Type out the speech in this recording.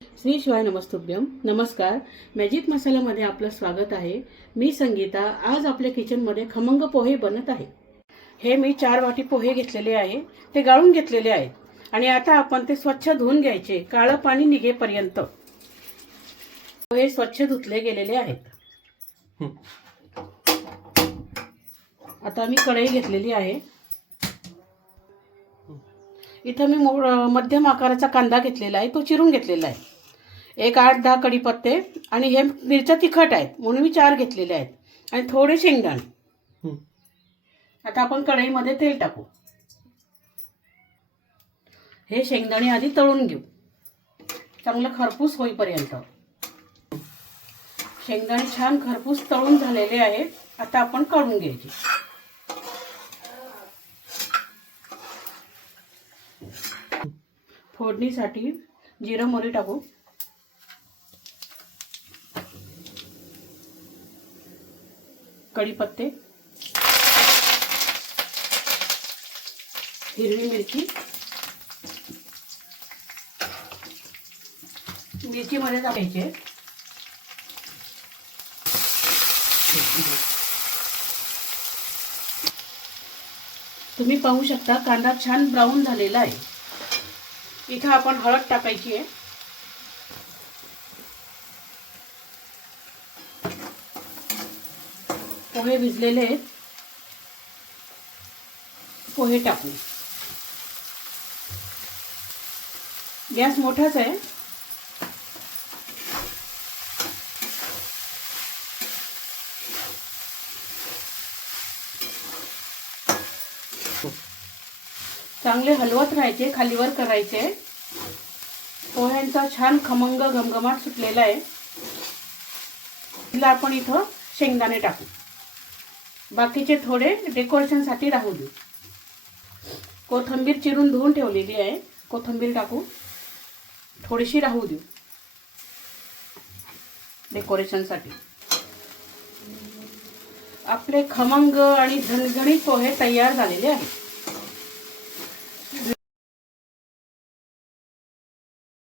श्री शिवाय नमस्तुभ्यम. नमस्कार. मॅजिक मसाल्यामध्ये आपलं स्वागत आहे. मी संगीता. आज आपल्या किचनमध्ये खमंग पोहे बनत आहे. हे मी 4 वाटी पोहे घेतलेले आहे. ते गाळून घेतलेले आहेत आणि आता आपण ते स्वच्छ धुवून घ्यायचे, काळं पाणी निघेपर्यंत. पोहे स्वच्छ धुतले गेलेले आहेत. आता मी कढई घेतलेली आहे. इथं मी मध्यम आकाराचा कांदा घेतलेला आहे, तो चिरून घेतलेला आहे. एक 8-10 कढीपत्ते आणि हे मिरच्या तिखट आहेत म्हणून मी 4 घेतलेले आहेत आणि थोडे शेंगदाणे. आता आपण कढईमध्ये तेल टाकू. हे शेंगदाणे आधी तळून घेऊ, चांगलं खरपूस होईपर्यंत. शेंगदाणे छान खरपूस तळून झालेले आहेत. आता आपण काढून घ्यायचे. फोडणीसाठी जिरं मोहरी टाकू. कढीपत्ते, हिरवी मिरची, मिरचीमध्ये टाकायचे. तुम्ही पाहू शकता कांदा छान ब्राऊन झालेला आहे. इथं आपण हळद टाकायची आहे. पोहे भिजलेले आहेत. पोहे टाकू. गॅस मोठाच आहे. चांगले हलवत राहायचे, खालीवर करायचे. पोह्यांचा छान खमंग घमघमाट सुटलेला आहे. तिला आपण इथं शेंगदाणे टाकू. बाकीचे थोडे डेकोरेशनसाठी राहू देऊ. कोथिंबीर चिरून धुवून ठेवलेली आहे, कोथिंबीर टाकू. थोडीशी राहू देऊ डेकोरेशनसाठी. आपले खमंग आणि झणझणीत पोहे तयार झालेले आहेत.